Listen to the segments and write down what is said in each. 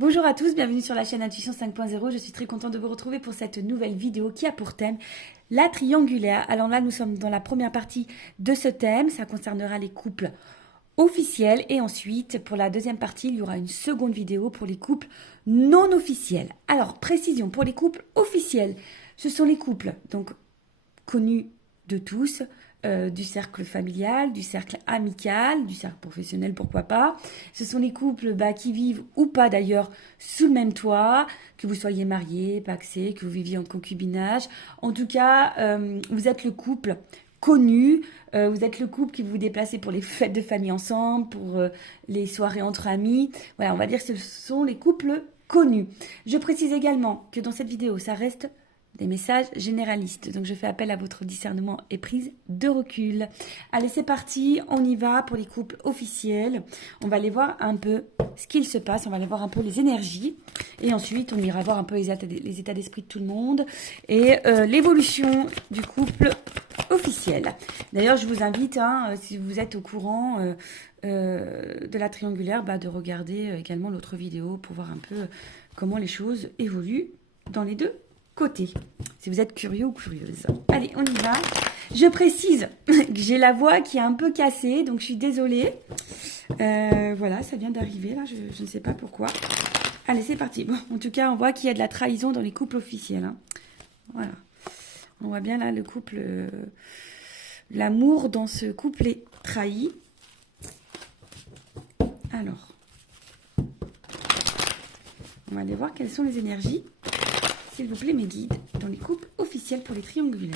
Bonjour à tous, bienvenue sur la chaîne Intuition 5.0. Je suis très contente de vous retrouver pour cette nouvelle vidéo qui a pour thème la triangulaire. Alors là, nous sommes dans la première partie de ce thème. Ça concernera les couples officiels. Et ensuite, pour la deuxième partie, il y aura une seconde vidéo pour les couples non officiels. Alors, précision, pour les couples officiels, ce sont les couples donc connus de tous, du cercle familial, du cercle amical, du cercle professionnel, pourquoi pas. Ce sont les couples qui vivent ou pas d'ailleurs sous le même toit, que vous soyez mariés, pacsés, que vous viviez en concubinage. En tout cas, vous êtes le couple connu, vous êtes le couple qui vous déplacez pour les fêtes de famille ensemble, pour les soirées entre amis. Voilà, on va dire que ce sont les couples connus. Je précise également que dans cette vidéo, ça reste des messages généralistes. Donc je fais appel à votre discernement et prise de recul. Allez, c'est parti, on y va pour les couples officiels. On va aller voir un peu ce qu'il se passe, on va aller voir un peu les énergies. Et ensuite, on ira voir un peu les états d'esprit de tout le monde et l'évolution du couple officiel. D'ailleurs, je vous invite, si vous êtes au courant de la triangulaire, de regarder également l'autre vidéo pour voir un peu comment les choses évoluent dans les deux côté, si vous êtes curieux ou curieuse. Allez, on y va. Je précise que j'ai la voix qui est un peu cassée, donc je suis désolée. Voilà, ça vient d'arriver, là, je ne sais pas pourquoi. Allez, c'est parti. Bon, en tout cas, on voit qu'il y a de la trahison dans les couples officiels. Hein. Voilà. On voit bien là le couple... l'amour dans ce couple est trahi. Alors, on va aller voir quelles sont les énergies. S'il vous plaît, mes guides, dans les couples officiels pour les triangulaires.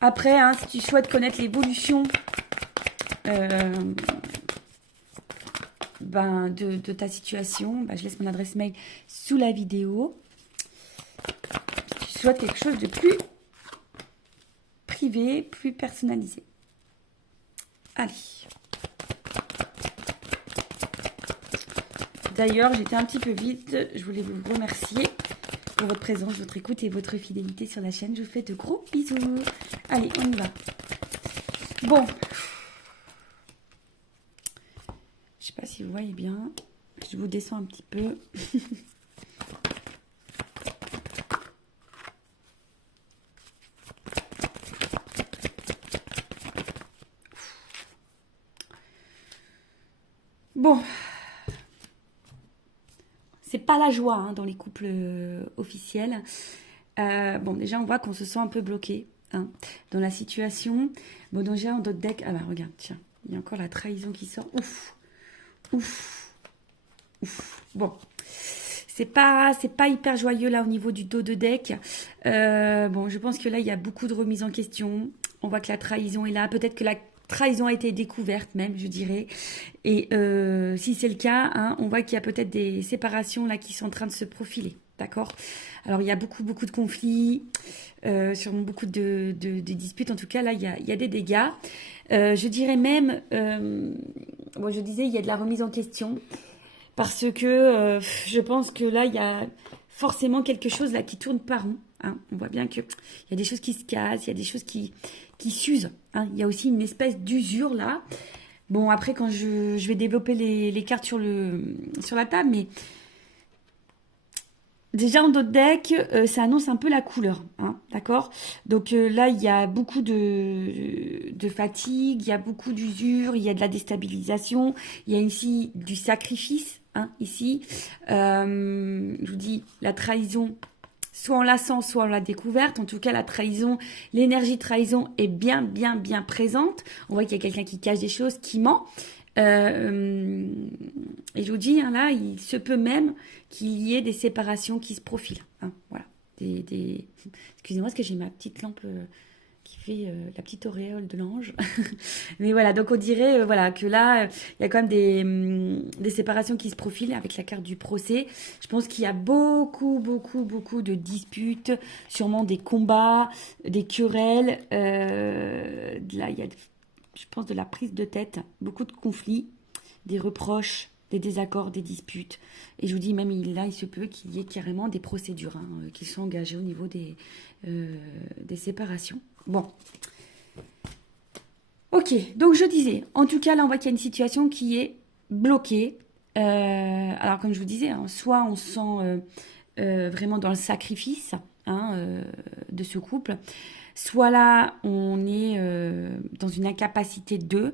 Après, si tu souhaites connaître l'évolution de ta situation, je laisse mon adresse mail sous la vidéo. Si tu souhaites quelque chose de plus privé, plus personnalisé. Allez. D'ailleurs, j'étais un petit peu vite. Je voulais vous remercier pour votre présence, votre écoute et votre fidélité sur la chaîne. Je vous fais de gros bisous. Allez, on y va. Bon. Je sais pas si vous voyez bien. Je vous descends un petit peu. Bon. C'est pas la joie dans les couples officiels. Bon, déjà, on voit qu'on se sent un peu bloqué dans la situation. Bon, donc déjà, en d'autres deck... Ah bah, regarde, tiens. Il y a encore la trahison qui sort. Ouf. Ouf. Ouf. Bon. C'est pas hyper joyeux, là, au niveau du dos de deck. Bon, je pense que là, il y a beaucoup de remises en question. On voit que la trahison est là. Peut-être que la trahison a été découverte même, je dirais. Et si c'est le cas, on voit qu'il y a peut-être des séparations là qui sont en train de se profiler. D'accord. Alors, il y a beaucoup de conflits, sûrement beaucoup de disputes. En tout cas, là, il y a des dégâts. Je dirais même, bon, je disais, il y a de la remise en question. Parce que je pense que là, il y a forcément quelque chose là qui tourne par rond. On voit bien qu'il y a des choses qui se cassent, il y a des choses qui s'usent. Il y a aussi une espèce d'usure là. Bon, après, quand je vais développer les cartes sur la table, mais déjà en d'autres decks, ça annonce un peu la couleur. D'accord. Donc là, il y a beaucoup de fatigue, il y a beaucoup d'usure, il y a de la déstabilisation, il y a ici du sacrifice. Ici, je vous dis, la trahison, soit on la sent, soit on l'a découverte. En tout cas, la trahison, l'énergie trahison est bien présente. On voit qu'il y a quelqu'un qui cache des choses, qui ment. Et je vous dis, là, il se peut même qu'il y ait des séparations qui se profilent. Voilà. Excusez-moi, parce que j'ai ma petite lampe qui fait la petite auréole de l'ange. Mais voilà, donc on dirait voilà, que là, il y a quand même des séparations qui se profilent avec la carte du procès. Je pense qu'il y a beaucoup de disputes, sûrement des combats, des querelles. Là, il y a, je pense, de la prise de tête, beaucoup de conflits, des reproches, des désaccords, des disputes. Et je vous dis, même là, il se peut qu'il y ait carrément des procédures qui sont engagées au niveau des séparations. Bon. Ok, donc je disais, en tout cas, là, on voit qu'il y a une situation qui est bloquée. Alors, comme je vous disais, hein, soit on se sent vraiment dans le sacrifice hein, de ce couple, soit là, on est dans une incapacité d'eux.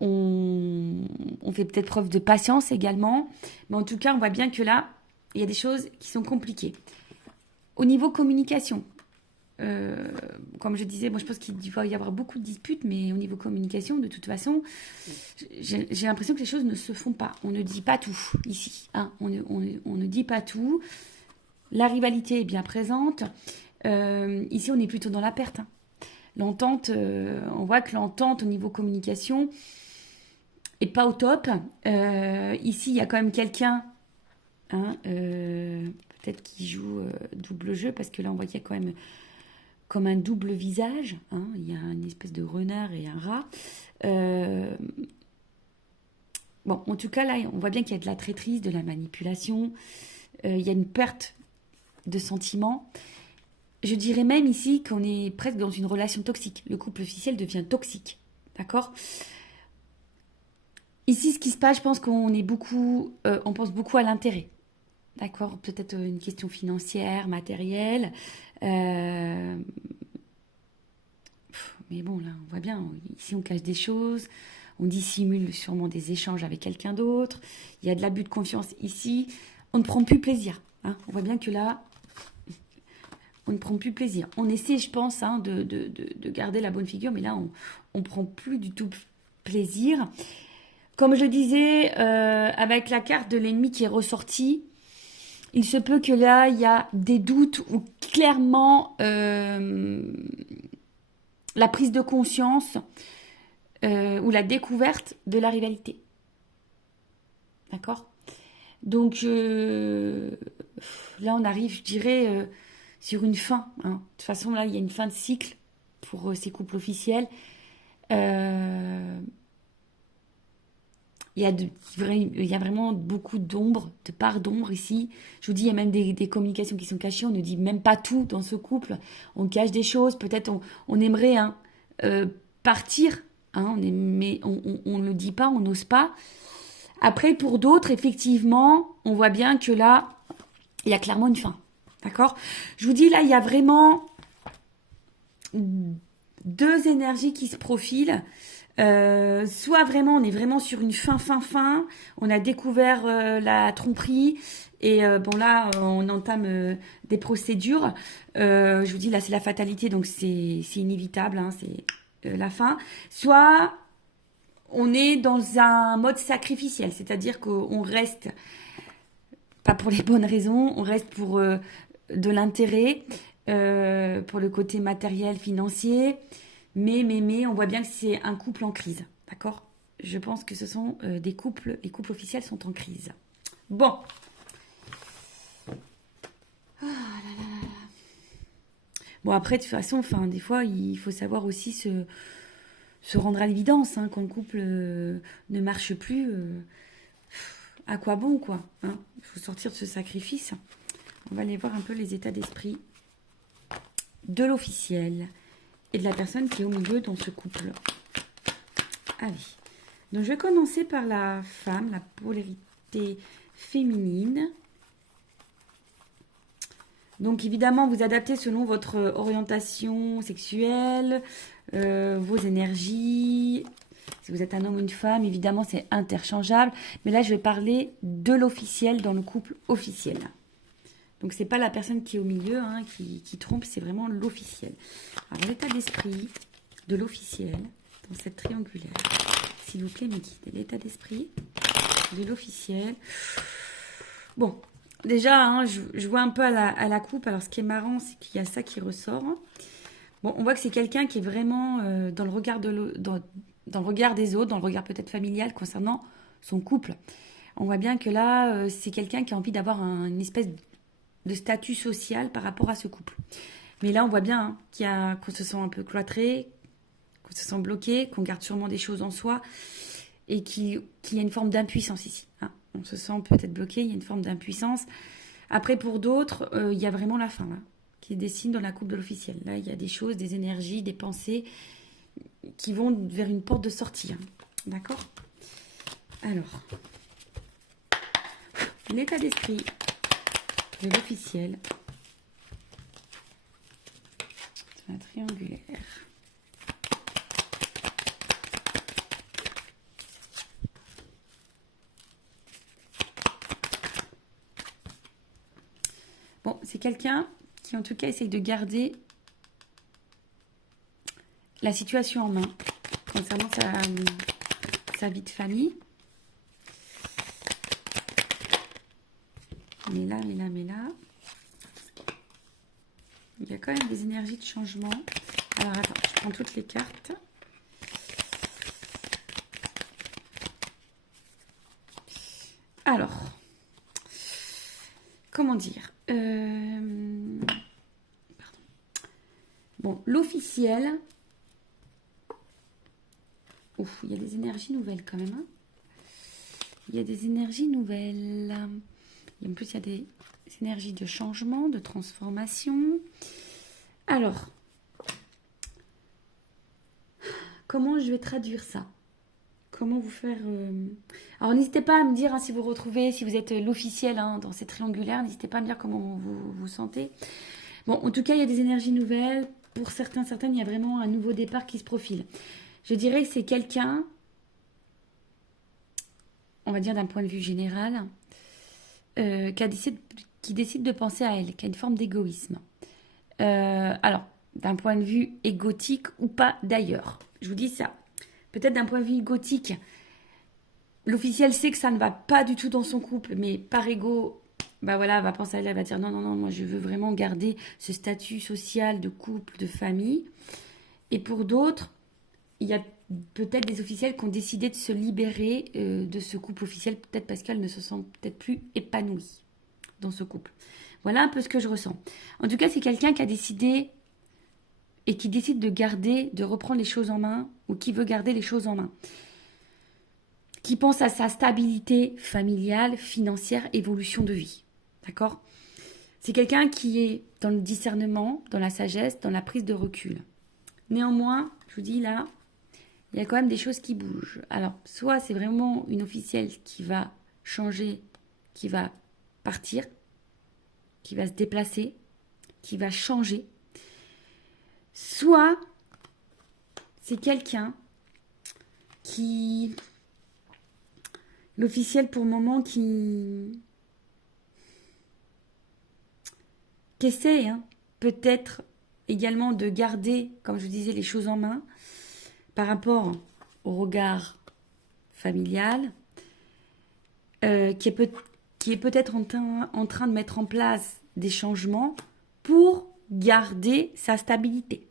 On fait peut-être preuve de patience également. Mais en tout cas, on voit bien que là, il y a des choses qui sont compliquées. Au niveau communication, comme je disais, moi je pense qu'il va y avoir beaucoup de disputes, mais au niveau communication, de toute façon, j'ai l'impression que les choses ne se font pas. On ne dit pas tout ici. Hein. On ne dit pas tout. La rivalité est bien présente. Ici, on est plutôt dans la perte. Hein. L'entente, on voit que l'entente au niveau communication est pas au top. Ici, il y a quand même quelqu'un, hein, peut-être qui joue double jeu, parce que là, on voit qu'il y a quand même comme un double visage. Hein. Il y a une espèce de renard et un rat. Bon, en tout cas, là, on voit bien qu'il y a de la traîtrise, de la manipulation. Il y a une perte de sentiments. Je dirais même ici qu'on est presque dans une relation toxique. Le couple officiel devient toxique. D'accord ? Ici, ce qui se passe, je pense qu'on est beaucoup, on pense beaucoup à l'intérêt. D'accord ? Peut-être une question financière, matérielle. Mais bon, là, on voit bien. Ici, on cache des choses. On dissimule sûrement des échanges avec quelqu'un d'autre. Il y a de l'abus de confiance ici. On ne prend plus plaisir. Hein. On voit bien que là, on ne prend plus plaisir. On essaie, je pense, hein, de garder la bonne figure, mais là, on ne prend plus du tout plaisir. Comme je disais, avec la carte de l'ennemi qui est ressortie, il se peut que là, il y a des doutes ou clairement la prise de conscience ou la découverte de la rivalité. D'accord ? Donc, là, on arrive, je dirais, sur une fin. Hein. De toute façon, là, il y a une fin de cycle pour ces couples officiels. Il y a vraiment beaucoup d'ombre, de part d'ombre ici. Je vous dis, il y a même des communications qui sont cachées. On ne dit même pas tout dans ce couple. On cache des choses. Peut-être on aimerait hein, partir, hein, mais on ne le dit pas, on n'ose pas. Après, pour d'autres, effectivement, on voit bien que là, il y a clairement une fin. D'accord ? Je vous dis, là, il y a vraiment deux énergies qui se profilent. Soit vraiment, on est vraiment sur une fin. On a découvert la tromperie. Et bon, là, on entame des procédures. Je vous dis, là, c'est la fatalité, donc c'est inévitable. Hein, c'est la fin. Soit on est dans un mode sacrificiel, c'est-à-dire qu'on reste, pas pour les bonnes raisons, on reste pour de l'intérêt, pour le côté matériel, financier. Mais, on voit bien que c'est un couple en crise, d'accord ? Je pense que ce sont des couples, les couples officiels sont en crise. Bon. Bon, après, de toute façon, enfin, des fois, il faut savoir aussi se rendre à l'évidence, hein, quand le couple ne marche plus. À quoi bon, quoi hein ? Il faut sortir de ce sacrifice. On va aller voir un peu les états d'esprit de l'officiel et de la personne qui est au milieu dans ce couple. Allez. Donc, je vais commencer par la femme, la polarité féminine. Donc, évidemment, vous adaptez selon votre orientation sexuelle, vos énergies. Si vous êtes un homme ou une femme, évidemment, c'est interchangeable. Mais là, je vais parler de l'officiel dans le couple officiel. Donc, c'est pas la personne qui est au milieu hein, qui trompe, c'est vraiment l'officiel. Alors, l'état d'esprit de l'officiel dans cette triangulaire. S'il vous plaît, mes guides. L'état d'esprit de l'officiel. Bon, déjà, hein, je vois un peu à la coupe. Alors, ce qui est marrant, c'est qu'il y a ça qui ressort. Bon, on voit que c'est quelqu'un qui est vraiment dans le regard dans le regard des autres, dans le regard peut-être familial concernant son couple. On voit bien que là, c'est quelqu'un qui a envie d'avoir une espèce de statut social par rapport à ce couple. Mais là, on voit bien hein, qu'on se sent un peu cloîtré, qu'on se sent bloqué, qu'on garde sûrement des choses en soi et qu'il y a une forme d'impuissance ici. Hein. On se sent peut-être bloqué, il y a une forme d'impuissance. Après, pour d'autres, il y a vraiment la fin là, qui dessine dans la coupe de l'officiel. Là, il y a des choses, des énergies, des pensées qui vont vers une porte de sortie. Hein. D'accord ? Alors, l'état d'esprit de l'officiel. C'est un triangulaire. Bon, c'est quelqu'un qui en tout cas essaye de garder la situation en main concernant sa vie de famille. Mais là, il y a quand même des énergies de changement. Alors attends, je prends toutes les cartes. Alors, comment dire pardon. Bon, l'officiel. Ouf, il y a des énergies nouvelles quand même. Hein. Il y a des énergies nouvelles. Et en plus, il y a des énergies de changement, de transformation. Alors, comment je vais traduire ça? Comment vous faire... Alors, n'hésitez pas à me dire hein, si vous retrouvez, si vous êtes l'officiel hein, dans ces triangulaires. N'hésitez pas à me dire comment vous vous sentez. Bon, en tout cas, il y a des énergies nouvelles. Pour certaines, il y a vraiment un nouveau départ qui se profile. Je dirais que c'est quelqu'un, on va dire d'un point de vue général, qui décide de penser à elle, qui a une forme d'égoïsme. Alors, d'un point de vue égotique ou pas d'ailleurs. Je vous dis ça. Peut-être d'un point de vue égotique, l'officiel sait que ça ne va pas du tout dans son couple, mais par égo, bah voilà, elle va penser à elle, elle va dire non, moi je veux vraiment garder ce statut social de couple, de famille. Et pour d'autres, il y a peut-être des officiels qui ont décidé de se libérer de ce couple officiel, peut-être parce qu'elles ne se sentent peut-être plus épanouies dans ce couple. Voilà un peu ce que je ressens. En tout cas, c'est quelqu'un qui a décidé et qui décide de garder, de reprendre les choses en main, ou qui veut garder les choses en main. Qui pense à sa stabilité familiale, financière, évolution de vie. D'accord ? C'est quelqu'un qui est dans le discernement, dans la sagesse, dans la prise de recul. Néanmoins, je vous dis là, il y a quand même des choses qui bougent. Alors, soit c'est vraiment une officielle qui va changer, qui va partir, qui va se déplacer, qui va changer. Soit c'est quelqu'un qui... L'officiel pour le moment qui essaie hein, peut-être également de garder, comme je vous disais, les choses en main par rapport au regard familial, qui est peut-être en train de mettre en place des changements pour garder sa stabilité.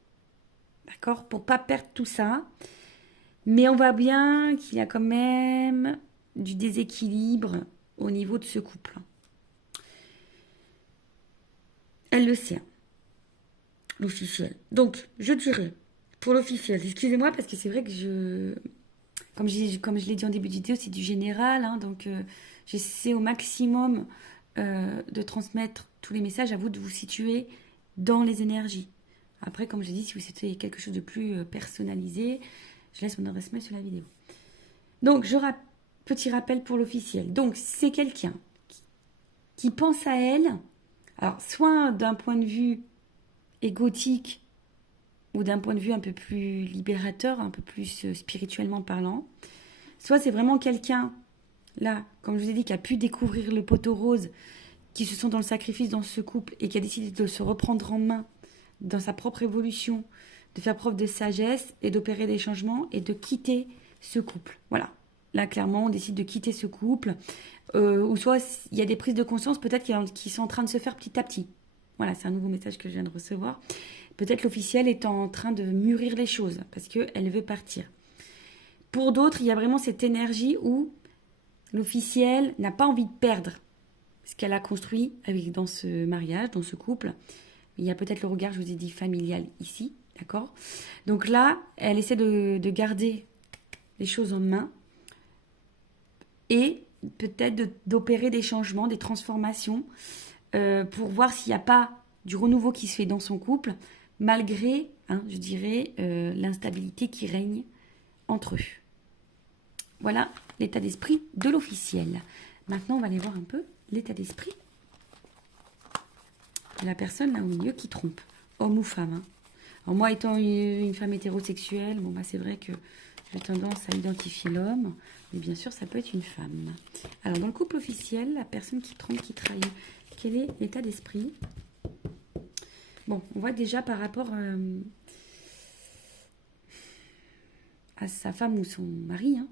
D'accord ? Pour ne pas perdre tout ça. Mais on voit bien qu'il y a quand même du déséquilibre au niveau de ce couple. Elle le sait, l'officiel. Donc, je dirais, pour l'officiel, excusez-moi parce que c'est vrai que comme je l'ai dit en début de vidéo, c'est du général, hein, donc j'essaie au maximum de transmettre tous les messages, à vous de vous situer dans les énergies. Après, comme je dis, si vous souhaitez quelque chose de plus personnalisé, je laisse mon adresse mail sur la vidéo. Donc, petit rappel pour l'officiel. Donc, c'est quelqu'un qui pense à elle, alors soit d'un point de vue égotique ou d'un point de vue un peu plus libérateur, un peu plus spirituellement parlant, soit c'est vraiment quelqu'un, là, comme je vous ai dit, qui a pu découvrir le poteau rose, qui se sent dans le sacrifice dans ce couple et qui a décidé de se reprendre en main dans sa propre évolution, de faire preuve de sagesse et d'opérer des changements et de quitter ce couple. Voilà. Là, clairement, on décide de quitter ce couple. Ou soit, il y a des prises de conscience peut-être qui sont en train de se faire petit à petit. Voilà, c'est un nouveau message que je viens de recevoir. Peut-être l'officiel est en train de mûrir les choses parce qu'elle veut partir. Pour d'autres, il y a vraiment cette énergie où l'officiel n'a pas envie de perdre ce qu'elle a construit dans ce mariage, dans ce couple. Il y a peut-être le regard, je vous ai dit, familial ici, d'accord ? Donc là, elle essaie de garder les choses en main et peut-être d'opérer des changements, des transformations pour voir s'il n'y a pas du renouveau qui se fait dans son couple, malgré, je dirais, l'instabilité qui règne entre eux. Voilà l'état d'esprit de l'officiel. Maintenant, on va aller voir un peu l'état d'esprit de la personne là au milieu qui trompe, homme ou femme. Hein. Alors moi, étant une femme hétérosexuelle, bon, bah, c'est vrai que j'ai tendance à identifier l'homme, mais bien sûr, ça peut être une femme. Alors, dans le couple officiel, la personne qui trompe, qui trahit, quel est l'état d'esprit? Bon, on voit déjà par rapport à sa femme ou son mari, hein.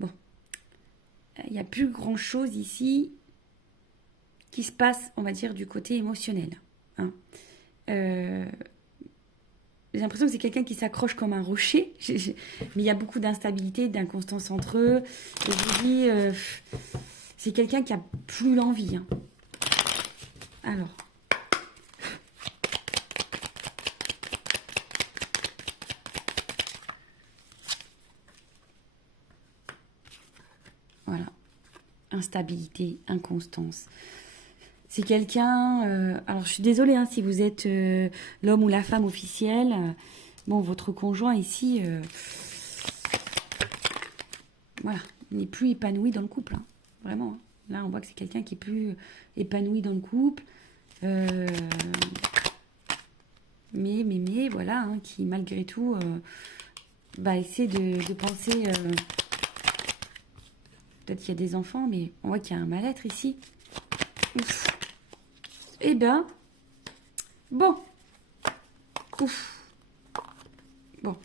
Bon, il n'y a plus grand-chose ici qui se passe, on va dire, du côté émotionnel. Hein. J'ai l'impression que c'est quelqu'un qui s'accroche comme un rocher, mais il y a beaucoup d'instabilité, d'inconstance entre eux. Et je vous dis, c'est quelqu'un qui a plus l'envie. Hein. Alors. Voilà. Instabilité, inconstance. C'est quelqu'un... alors, je suis désolée hein, si vous êtes l'homme ou la femme officielle. Bon, votre conjoint ici... voilà, n'est plus épanoui dans le couple. Hein, vraiment. Hein. Là, on voit que c'est quelqu'un qui est plus épanoui dans le couple. Mais voilà, hein, qui malgré tout... essaie de penser... peut-être qu'il y a des enfants, mais on voit qu'il y a un mal-être ici. Ouf. Eh ben, bon. Ouf. Bon.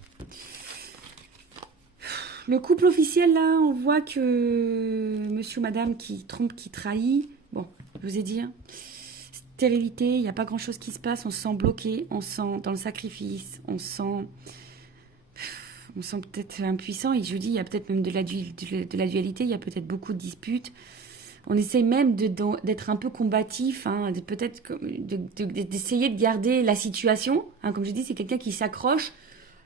Le couple officiel, là, on voit que monsieur ou madame qui trompe, qui trahit. Bon, je vous ai dit, hein, stérilité, il n'y a pas grand-chose qui se passe. On se sent bloqué, on se sent dans le sacrifice, on se sent peut-être impuissant. Et je vous dis, il y a peut-être même de la dualité, il y a peut-être beaucoup de disputes. On essaye même d'être un peu combatif, hein, peut-être d'essayer de garder la situation. Hein, comme je dis, c'est quelqu'un qui s'accroche.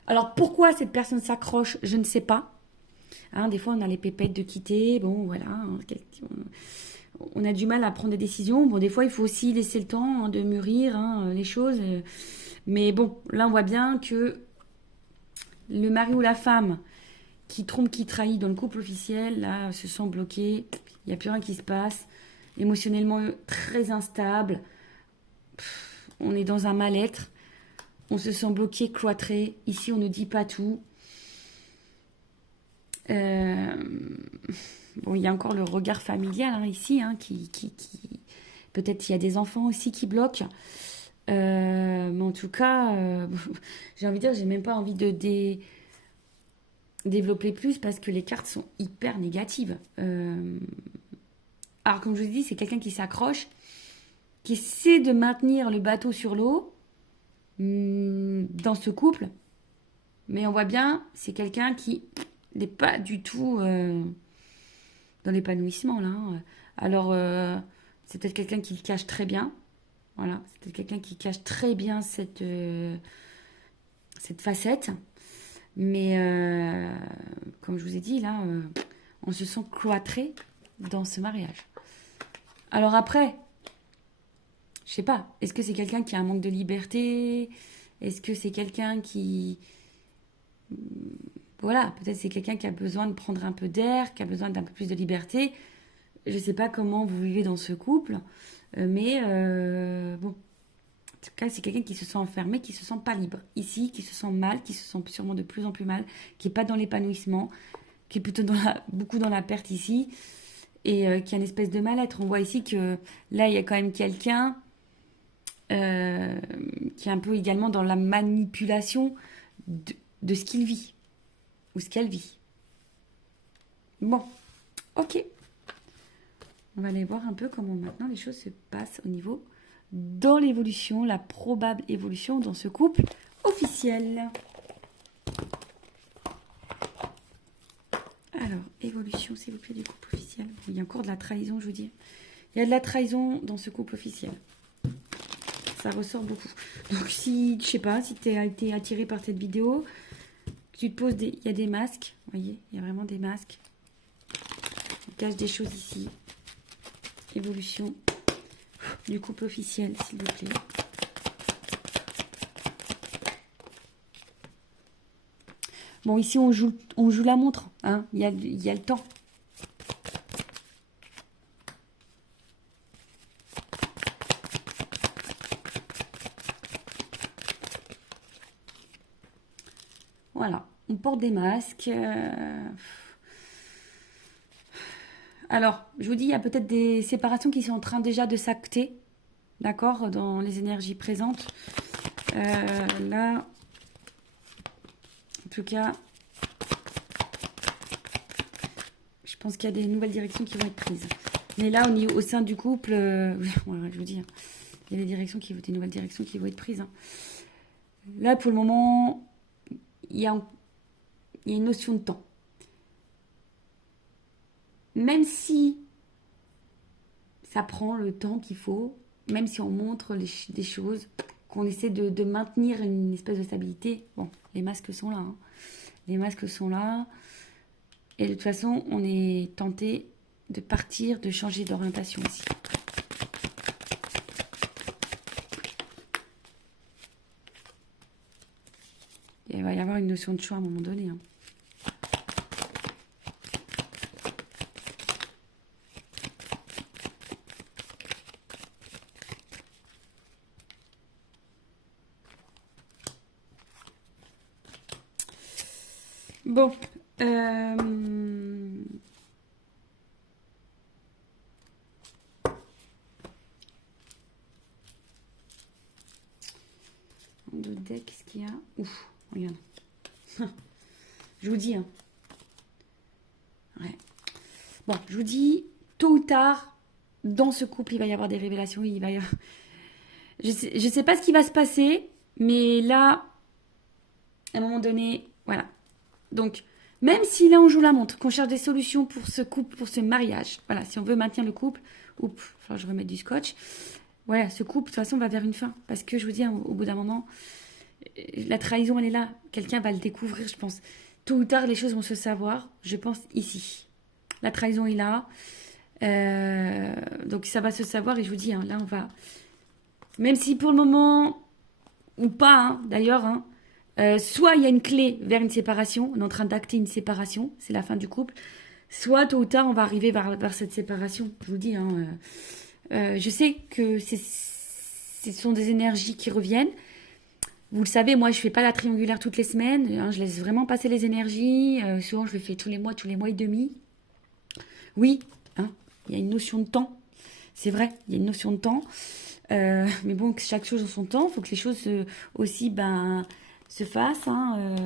Alors pourquoi cette personne s'accroche, je ne sais pas. Hein, des fois, on a les pépettes de quitter. Bon, voilà. Hein, on a du mal à prendre des décisions. Bon, des fois, il faut aussi laisser le temps hein, de mûrir hein, les choses. Mais bon, là, on voit bien que le mari ou la femme qui trompe, qui trahit dans le couple officiel, là, se sent bloqué. Il n'y a plus rien qui se passe. Émotionnellement très instable. On est dans un mal-être. On se sent bloqué, cloîtré. Ici, on ne dit pas tout. Bon, il y a encore le regard familial hein, ici, hein, qui... Peut-être il y a des enfants aussi qui bloquent. Mais en tout cas, j'ai envie de dire, j'ai même pas envie de développer plus parce que les cartes sont hyper négatives. Alors, comme je vous dis, c'est quelqu'un qui s'accroche, qui essaie de maintenir le bateau sur l'eau dans ce couple. Mais on voit bien, c'est quelqu'un qui n'est pas du tout dans l'épanouissement. Là. Alors, c'est peut-être quelqu'un qui le cache très bien. Voilà, c'est peut-être quelqu'un qui cache très bien cette facette. Mais, comme je vous ai dit, là, on se sent cloîtré dans ce mariage. Alors après, je sais pas, est-ce que c'est quelqu'un qui a un manque de liberté? Est-ce que c'est quelqu'un qui... Voilà, peut-être c'est quelqu'un qui a besoin de prendre un peu d'air, qui a besoin d'un peu plus de liberté. Je sais pas comment vous vivez dans ce couple, mais bon... En tout cas, c'est quelqu'un qui se sent enfermé, qui se sent pas libre. Ici, qui se sent mal, qui se sent sûrement de plus en plus mal, qui est pas dans l'épanouissement, qui est plutôt beaucoup dans la perte ici, et qui a une espèce de mal-être. On voit ici que là, il y a quand même quelqu'un qui est un peu également dans la manipulation de ce qu'il vit, ou ce qu'elle vit. Bon, ok. On va aller voir un peu comment maintenant les choses se passent au niveau dans l'évolution, la probable évolution dans ce couple officiel. Alors, évolution, s'il vous plaît, du couple officiel. Il y a encore de la trahison, je vous dis. Il y a de la trahison dans ce couple officiel. Ça ressort beaucoup. Donc, si, je sais pas, si tu as été attiré par cette vidéo, tu te poses des... Il y a des masques, vous voyez, il y a vraiment des masques. On cache des choses ici. Évolution du couple officiel, s'il vous plaît. Bon, ici, on joue la montre. Hein. Il y a le temps. Voilà, on porte des masques. Alors, je vous dis, il y a peut-être des séparations qui sont en train déjà de s'acter, d'accord, dans les énergies présentes. Là, en tout cas, je pense qu'il y a des nouvelles directions qui vont être prises. Mais là, au sein du couple, voilà, je vous dis, il y a des nouvelles directions qui vont être prises. Hein. Là, pour le moment, il y a une notion de temps. Même si ça prend le temps qu'il faut, même si on montre des choses, qu'on essaie de maintenir une espèce de stabilité, bon, les masques sont là. Hein. Les masques sont là. Et de toute façon, on est tenté de partir, de changer d'orientation ici. Il va y avoir une notion de choix à un moment donné. Hein. Bon. De deck, qu'est-ce qu'il y a? Ouf, regarde. Je vous dis. Hein. Ouais. Bon, je vous dis, tôt ou tard, dans ce couple, il va y avoir des révélations. Il va y avoir... Je sais pas ce qui va se passer, mais là, à un moment donné, voilà. Donc, même si là on joue la montre, qu'on cherche des solutions pour ce couple, pour ce mariage, voilà, si on veut maintenir le couple, oups, il va falloir que je remette du scotch. Voilà, ce couple, de toute façon, va vers une fin. Parce que je vous dis, au bout d'un moment, la trahison, elle est là. Quelqu'un va le découvrir, je pense. Tôt ou tard, les choses vont se savoir, je pense, ici. La trahison est là. Donc, ça va se savoir. Et je vous dis, hein, là, on va... Même si pour le moment, ou pas, hein, d'ailleurs, hein, soit il y a une clé vers une séparation, on est en train d'acter une séparation, c'est la fin du couple, soit tôt ou tard, on va arriver vers cette séparation. Je vous dis, hein, je sais que ce sont des énergies qui reviennent. Vous le savez, moi, je fais pas la triangulaire toutes les semaines. Hein, je laisse vraiment passer les énergies. Souvent, je le fais tous les mois et demi. Oui, hein, il y a une notion de temps. C'est vrai, il y a une notion de temps. Mais bon, chaque chose en son temps. Il faut que les choses aussi se fassent. Hein,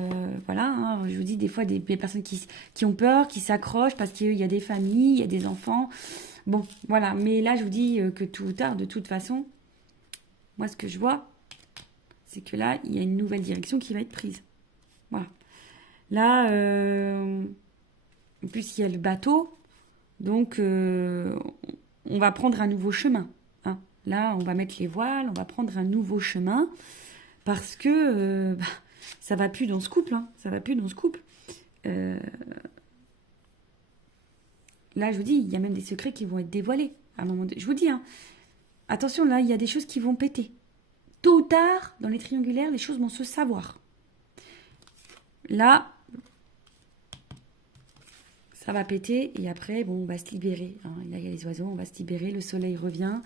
voilà, hein, je vous dis, des fois, des personnes qui ont peur, qui s'accrochent parce qu'il y a des familles, il y a des enfants. Bon, voilà. Mais là, je vous dis que tôt ou tard, de toute façon, moi, ce que je vois, c'est que là, il y a une nouvelle direction qui va être prise. Voilà. Là, en plus, il y a le bateau. Donc, on va prendre un nouveau chemin. Hein. Là, on va mettre les voiles, on va prendre un nouveau chemin. Parce que ça va plus dans ce couple. Hein. Ça va plus dans ce couple. Là, je vous dis, il y a même des secrets qui vont être dévoilés. À un moment donné. Je vous dis, hein, attention, là, il y a des choses qui vont péter. Tôt ou tard, dans les triangulaires, les choses vont se savoir. Là, ça va péter et après, bon, on va se libérer. Hein. Là, il y a les oiseaux, on va se libérer, le soleil revient.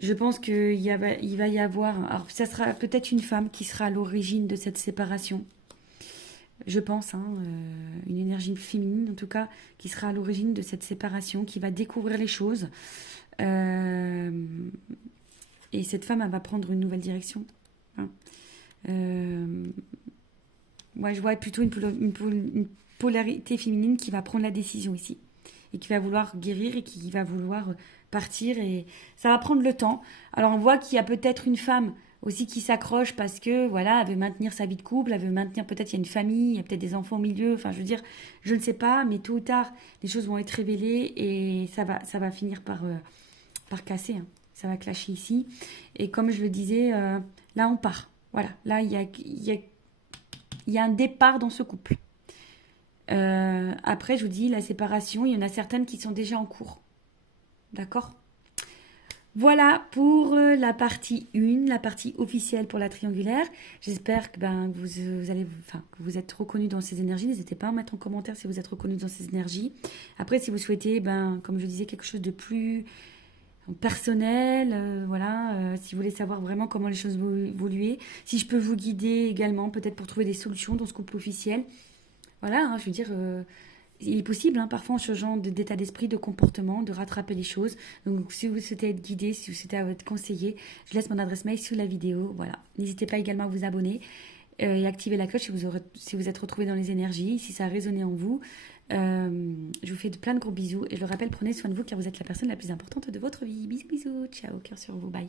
Je pense qu'il va y avoir... Alors, ça sera peut-être une femme qui sera à l'origine de cette séparation. Je pense, hein, une énergie féminine, en tout cas, qui sera à l'origine de cette séparation, qui va découvrir les choses. Et cette femme, elle va prendre une nouvelle direction. Hein. Moi, je vois plutôt une polarité féminine qui va prendre la décision ici. Et qui va vouloir guérir et qui va vouloir partir. Et ça va prendre le temps. Alors, on voit qu'il y a peut-être une femme aussi qui s'accroche parce que, voilà, elle veut maintenir sa vie de couple, elle veut maintenir, peut-être il y a une famille, il y a peut-être des enfants au milieu. Enfin, je veux dire, je ne sais pas, mais tôt ou tard, les choses vont être révélées et ça va finir par casser. Hein. Ça va clasher ici. Et comme je le disais, là, on part. Voilà. Là, il y a un départ dans ce couple. Après, je vous dis, la séparation, il y en a certaines qui sont déjà en cours. D'accord ? Voilà pour la partie 1, la partie officielle pour la triangulaire. J'espère que que vous êtes reconnus dans ces énergies. N'hésitez pas à mettre en commentaire si vous êtes reconnus dans ces énergies. Après, si vous souhaitez, comme je disais, quelque chose de plus... personnel, voilà, si vous voulez savoir vraiment comment les choses vont évoluer, si je peux vous guider également, peut-être pour trouver des solutions dans ce couple officiel. Voilà, hein, je veux dire, il est possible, hein, parfois en changeant d'état d'esprit, de comportement, de rattraper les choses. Donc, si vous souhaitez être guidé, si vous souhaitez être conseillé, je laisse mon adresse mail sous la vidéo. Voilà. N'hésitez pas également à vous abonner et activer la cloche si vous êtes retrouvé dans les énergies, si ça a résonné en vous. Je vous fais plein de gros bisous et je le rappelle, prenez soin de vous car vous êtes la personne la plus importante de votre vie. Bisous, bisous, ciao, cœur sur vous, bye.